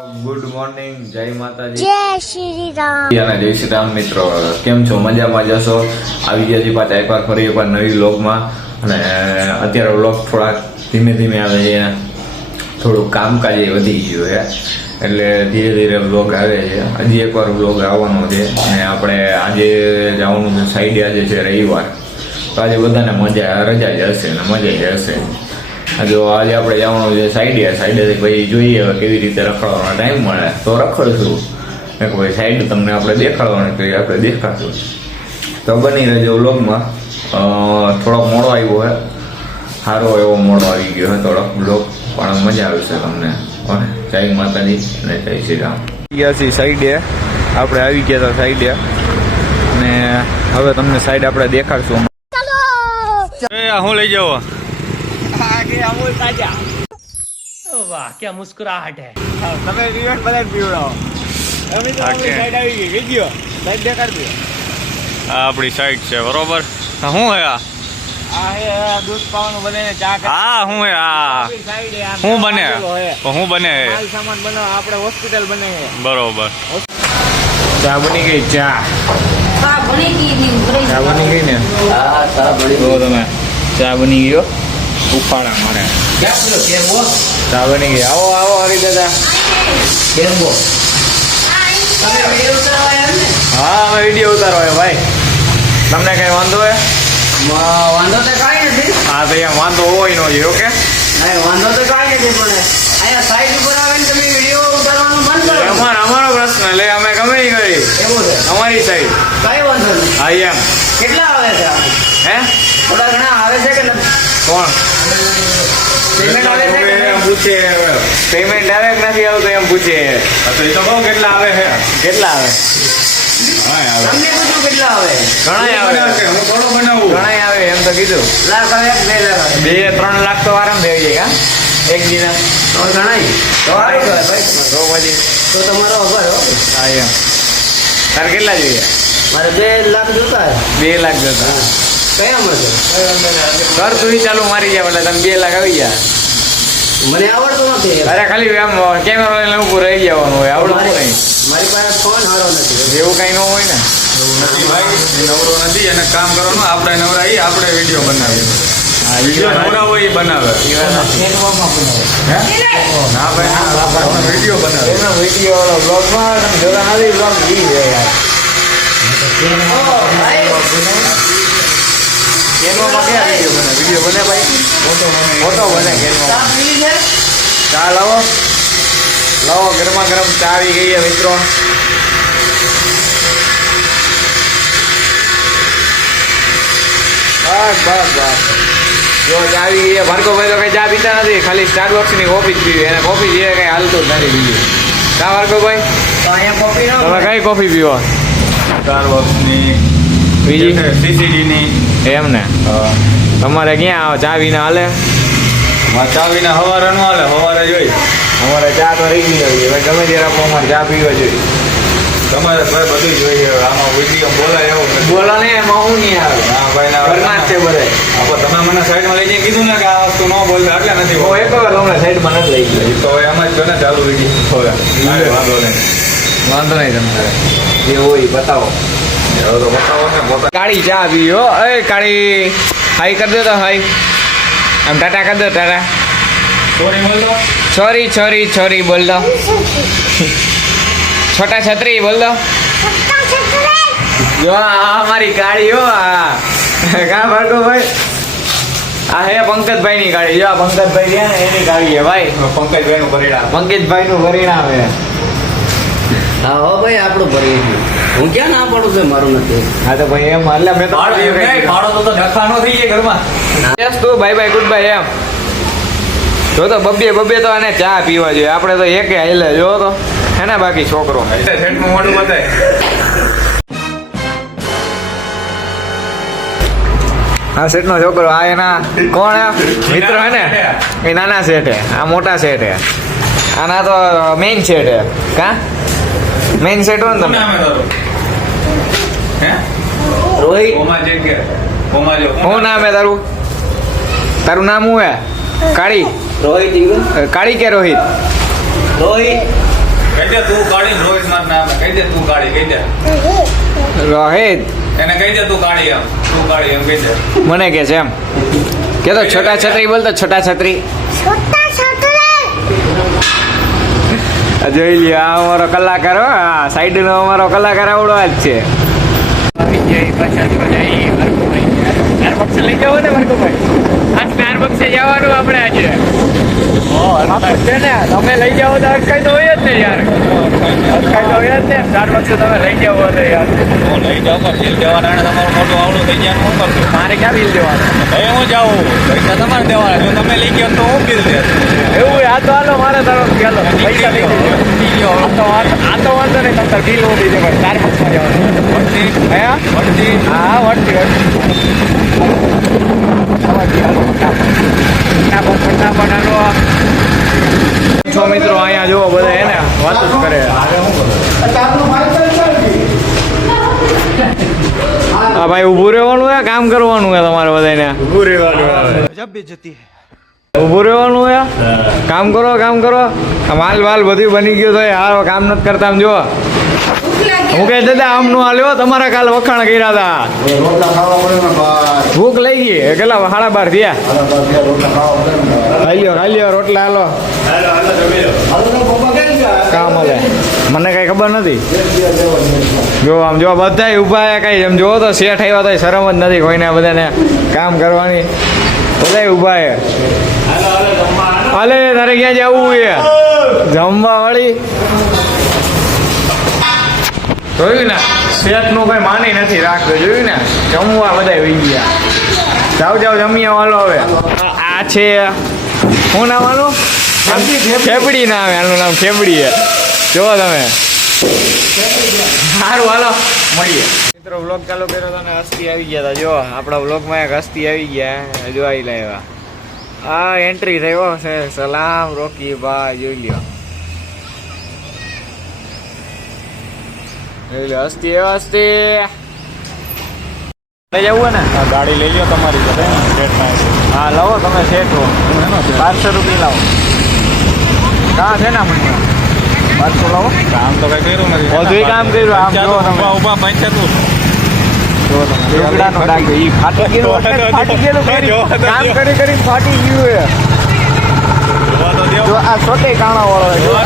Good morning, જય માતાજી, જય શ્રી રામ. જય શ્રી રામ. મિત્રો કેમ છો? મજામાં જશો? આવી ગયા છે પાછા એકવાર ફરી એકવાર નવી વ્લોગમાં. અને અત્યારે વ્લોગ થોડાક ધીમે ધીમે આવે છે, થોડું કામકાજ એ વધી ગયું છે એટલે ધીરે ધીરે વ્લોગ આવે છે. હજી એકવાર વ્લોગ આવવાનો છે અને આપણે આજે જવાનું છે સાઈડે. આજે છે રવિવાર, તો આજે બધાને રજા જ હશે ને મજા જ હશે. જો આજે આપણે જવાનું છે સાઈડેથી ભાઈ જોઈએ હવે કેવી રીતે રખડવાનો ટાઈમ મળે તો રખડશું. ભાઈ સાઈડ તમને આપણે દેખાડવાની તો આપણે દેખાડશું. તો બની રહેજો વ્લોગમાં. થોડોક મોડો આવ્યો હોય, સારો એવો મોડો આવી ગયો હોય થોડોક વ્લોગ, પણ મજા આવશે તમને. જય માતાજી અને જય શ્રી રામ. ગયા છીએ સાઈડે, આપણે આવી ગયા હતા સાઈડે અને હવે તમને સાઈડ આપણે દેખાડશું. હું લઈ જાઓ अमूल ताजा। वाह क्या मुस्कुराहट है। તમે રિવર્સ બધા પીવડાવો. અમે તો આપણી સાઈડ આવી ગઈ. વિડિયો સાઈડ દેખાડ દો. આ આપણી સાઈડ છે બરોબર. શું હે આ હે દૂધ પાવાનું બને ને ચા. હા શું હે આ શું બને શું બને માલ સામાન બનાવ. આપણે હોસ્પિટલ બને છે બરોબર. ચા બની ગઈ. ચા બની ગઈ ને? હા ચા બની તો તમે ચા બની ગયો. ઉફાળા મારે ચા બની ગઈ. આવો આવો હરી દાદા. હા અમે વિડીયો ઉતારવા ભાઈ. તમને કઈ વાંધો હે? વાંધો તો કાંઈ નથી. હા તો અહીંયા વાંધો હોય નો જોઈએ. ઓકે વાંધો તો કાંઈ નથી, પણ અહીંયા સાઈડ ઉપર આવે ને તમે વિડીયો ઉતારવાનું બંધ કરો. અમારો પ્રશ્ન લે, અમે ગમે ઈ કરી એવું છે અમારી સાઈડ. કાંઈ વાંધો નહીં. હા એમ. કેટલા આવે છે? હે થોડા ઘણા આવે છે કે નથી? કોણ પેમેન્ટ આવે છે કે એમ પૂછે? પેમેન્ટ આવે કે નથી આવતું એમ પૂછે. તો એ તો કહો કેટલા આવે છે. કેટલા આવે? તમને પૂછ્યું કેટલા આવે? ઘણા આવે. હું થોડો બનાવું. ઘણા આવે એમ તો કીધું. લાખ આવે કે 2 લાખ આવે? 2-3 લાખ તો આરામ થઈ જાય. હા એક દિના તો ગણાય તો સારું કહેવાય ભાઈ. તો પછી તો તમારો આભાર હો. હા એમ. તારે કેટલા જોઈએ? મારે 2 લાખ જોતા હે. 2 લાખ જતા. કયા મળશે? ઘર સુધી ચાલુ મારી જાય એટલે તમે 2 લાખ આવી ગયા. મને આવડતું નથી. અરે ખાલી આમ કેમેરા લઈને ઊભું રહી જવાનું હોય. આવડતું નહીં. મારી પાસે ફોન હારો નથી. એવું કઈ ન હોય ને. નથી ભાઈ, એ નવરો નથી એને કામ કરવાનું. આપણે નવરા આપણે વિડીયો બનાવીએ. હા વિડીયો નવરા હોય એ બનાવે. હે? ના ભાઈ આપણે વિડીયો બનાવે. એનો વિડીયો વાળો બ્લોગમાં તમે જોતા નથી. બ્લોગ ઈ છે યાર. કેનોમાં ક્યાં વિડીયો બને? વિડીયો બને ભાઈ? ફોટો બને કેનોમાં. ચા લાવો લાવો. ગરમા ગરમ ચા આવી ગઈ છે મિત્રો. બસ જો ચા આવી ગઈ છે. ભાર્ગવભાઈ તો કઈ ચા પીતા નથી, ખાલી સ્ટારબક્સની કોફી જ પીવી. એને કોફી જે કઈ હાલતું જ નથી બીજું. ચા ભાર્ગવભાઈ તો અહીંયા કોફી ન તમે કઈ કોફી પીવો? સ્ટારબક્સની, બીજી સીસીડીની. એમ ને? તમારે ક્યાં ચા વિના હાલે? ચા વિના સવારે ન હાલે. સવારે જોઈ અમારે ચા તો રહી ગઈ હોય. ગમે ત્યારે આપણે અમારે ચા પીવા જોઈએ. તમારે ભાઈ બધું જોઈએ. આમાં વિડીયો બોલાય એવું નથી. બોલો ને એમાં હું નહીં આવે. હા ભાઈ ના ઘરના જ છે બધા. તમે મને સાઈડમાં લઈ જઈને કીધું ને કે આ વસ્તુ ન બોલતા એટલે નથી હું એક બોલતો. વાર તમને સાઈડમાં નથી લઈ ગયો. તો એમ જ જો ને ચાલુ વિડીયો હવે વાંધો નહીં. વાંધો નહીં તમારે જે હોય બતાવો. હવે તો બતાવો ને પોતા. કાળી ચા પીવો. એ કાળી હાઈ કરી દો તો હાઈ. આમ ટાટા કરી દો ટાટા. સોરી બોલતો. છોરી બોલ દો. છોટા છત્રી બોલ દો. જો આ અમારી ગાડી હો. આ કા ભાર્ગવભાઈ? આ હે પંકજભાઈ ની ગાડી. જો આ પંકજભાઈ છે ને એની ગાડી છે ભાઈ. પંકજભાઈ નું પરિણામ. પંકજભાઈ નું પરિણામ છે. હા હો ભાઈ, આપણું ભરી ગયું. હું ક્યાં ના પાડું છું? મારું નથી. હા તો ભાઈ એમ એટલે મેં તો ફાળો તો ડખાનો થઈ જાય ઘરમાં. યસ તું બાય બાય ગુડ બાય એમ. જો તો બબ્બે તો આને ચા પીવા જોઈએ. આપણે તો એકે હાલે જો તો હે ને. બાકી છોકરો સેટનું મોઢું બતાય. આ સેટનો છોકરો. આ એના કોણ હે? મિત્ર હે ને? એ નાના સેટ હે, આ મોટા સેટ હે. આના તો મેઇન સેટ હે. કા મેઇન સેટ હોય ને શું તમે? નામ હે તારું? હે? રોહિત. ઓમાં જે કે ઓમાં જો શું નામ હે તારું? તારું નામ શું હે? કાળી? રોહિત કાળી કે રોહિત? રોહિત કહી દે તું કાઢી ને રોહિત માર નામ કહી દે તું કાઢી કહી દે રોહિત એને કહી દે તું કાઢી એમ તું કાઢી એમ કહી દે મને કે છે એમ કે તો છોટા છત્રી બોલતો છોટા છત્રી જોઈ લ્યો આ અમારો કલાકાર હો આ સાઈડ નો અમારો કલાકાર આવડો જ છે લઈ જાવ ને મરકુભાઈ આ સ્ટારબક્સે જવાનું આપણે આજે છે ને તમે લઈ જાઓ તો અટકાઈ તો હોય જ ને યાર અટકાઈ તો હોય જ ને સ્ટારબક્સે તમે લઈ જાઓ તો યાર લઈ જાઓ પણ બિલ દેવાના એને તમારું મોટું આવડું થઈ ગયા શું કરશું મારે ક્યાં બિલ દેવાનું હવે હું જાઉં પૈસા તમારે દેવાના જો તમે લઈ ગયા તો હું બિલ દે એવું આ તો હાલો મારે તારો ચાલો પૈસા લઈ જાઓ આ તો વાંધો નહીં તમે બિલ હું દઈ દે ભાઈ સ્ટારબક્સમાં જવાનું હે હા વળતી છો મિત્રો અહીંયા જુઓ બધા એને વાતો જ કરે હા ભાઈ ઊભું રહેવાનું હે કામ કરવાનું હે તમારે બધાને ઊભું રહેવાનું ઊભું રહેવાનું હે કામ કરો આ માલ બધું બની ગયું તો હારો કામ નથી કરતા આમ જો હું કહે દાદા આમનું હાલ્યો તમારા કાલ વખાણ કર્યા હતા ભૂખ લઈ ગઈ કેટલા 12:30 થયા હાલ્યો રોટલા હાલો કામ હાલે મને કઈ ખબર નથી જો આમ જો બધા ઉભા કઈ એમ જોવો તો શેઠ આવ્યા તો શરમ જ નથી કોઈને બધાને કામ કરવાની બધા ઉભા હે હાલે તારે ક્યાં જવું છે જમવા વાળી જોયું ને શેઠનું કઈ માની નથી રાખતો જોયું ને જમવા બધા વહી ગયા જાઓ જમીએ વાલો હવે આ છે શું નામ આનું ખેપડી ના આવે આનું નામ ખેપડી છે જોવો તમે સારું હાલો મળીએ મિત્રો વ્લોગ ચાલુ કર્યો તો ને હસ્તી આવી ગયા હતા જો આપણા વ્લોગમાં એક હસ્તી આવી ગયા જોઈ લાવ્યા આ એન્ટ્રી થયો છે સલામ રોકી ભાઈ જોઈ લ્યો હસ્તી લઈ જવું ને ગાડી લઈ લો તમારી સાથે સેટમાં હા લાવો તમે સેટ હો 1200 રૂપિયા લાવો કાં છે ને મને 1200 લાવો કામ તો કઈ કર્યું નથી બધું કામ કર્યું આમ જો તમે ઉભા પંચાયત રેગડાનો ડાઘ ઈ ફાટી ગયેલું કામ કરી ફાટી ગયું જો આ છોટે કાણા વાળો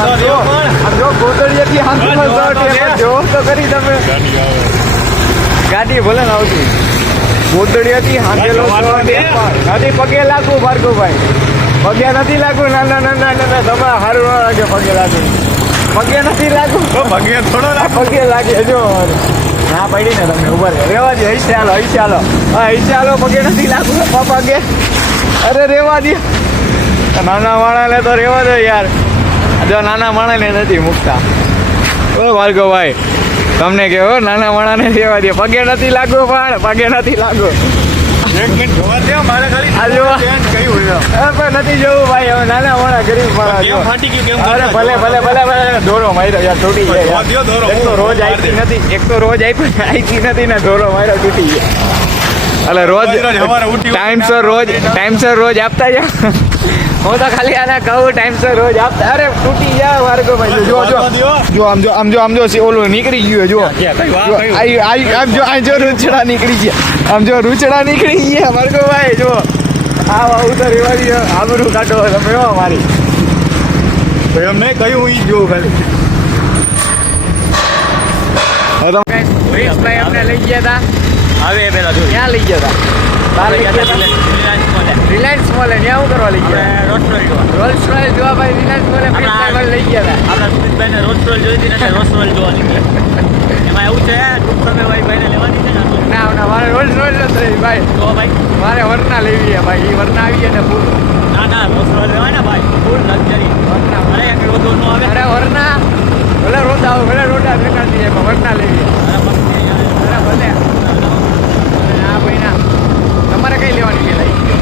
આમ જો ગોદડીએથી હાથમાં જો તો કરી તમે ગાડી ભલે ને આવતી ગોદડીએથી હાંકેલો નથી પગે લાગુ ભાર્ગવભાઈ પગે નથી લાગુ ના તમે સારું ન લાગે પગે લાગુ પગે નથી લાગુ પગે થોડો પગે લાગે જો ના પડી ને તમે ઉભા રેવા દે હૈસે હાલો હા હૈસે હાલો પગે નથી લાગુ પગે અરે રેવા દે નાના માણસને તો રેવા દો યાર જો નાના માણસને નથી મૂકતા ઓ ભાર્ગવભાઈ તમને કેવો નાના માણસને રેવા દે પગે નથી લાગુ પણ પગે નથી લાગુ એક મિનિટ જોવા દે મારે ખાલી આ જો કયું પણ નથી જોવું ભાઈ હવે નાના માણસ ગરીબ માણસ કેમ ફાટી ગયું કેમ અરે ભલે દોરો માર્યો યાર તૂટી જાય એક તો રોજ આપી નથી ને દોરો માર્યો તૂટી ગયા એટલે રોજ ટાઈમસર રોજ આપતા જા હું તો ખાલી આને કહું ટાઈમસર રોજ આપતા અરે તૂટી જાય ભાર્ગવભાઈ જો આમ જો ઓલું નીકળી ગયું જો રૂચડા નીકળી ગયા આમ જો રૂચડા નીકળી ગયા ભાર્ગવભાઈ જો આ ઉતર રેવાની આબરૂ કાઢો તમે હો મારી એમ નહીં કયું હું ઈ જોઉં ખાલી ભાઈ અમને લઈ ગયા હતા હવે પેલા જો ક્યાં લઈ ગયા હતા રિલાયન્સ મોલે ત્યાં શું કરવા લઈ ગયા રોલ્સ રોયલ જોવા ભાઈ રિલાયન્સ મોલે લઈ ગયા હતા આપણા સુમિતભાઈને રોલ્સ રોયલ જોઈ હતી ને રોલ્સ રોયલ જોવા નીકળ્યા એમાં એવું છે ટૂંક સમય ભાઈને લેવાની છે ને ના મારે રોલ્સ રોયલ નથી ભાઈ તો ભાઈ મારે વરના લેવી છે ભાઈ એ વરના આવી ને ફૂલ ના રોલ્સ રોયલ લેવાય ને ભાઈ ફૂલ લક્ઝરી વરના અરે એક રોજ નો આવે અરે વરના ભલે રોતા આવો ભલે રોટા દેખાતી જાય પણ વરના લેવી અરે ભલે હા ભાઈ ના તમારે કઈ લેવાની છે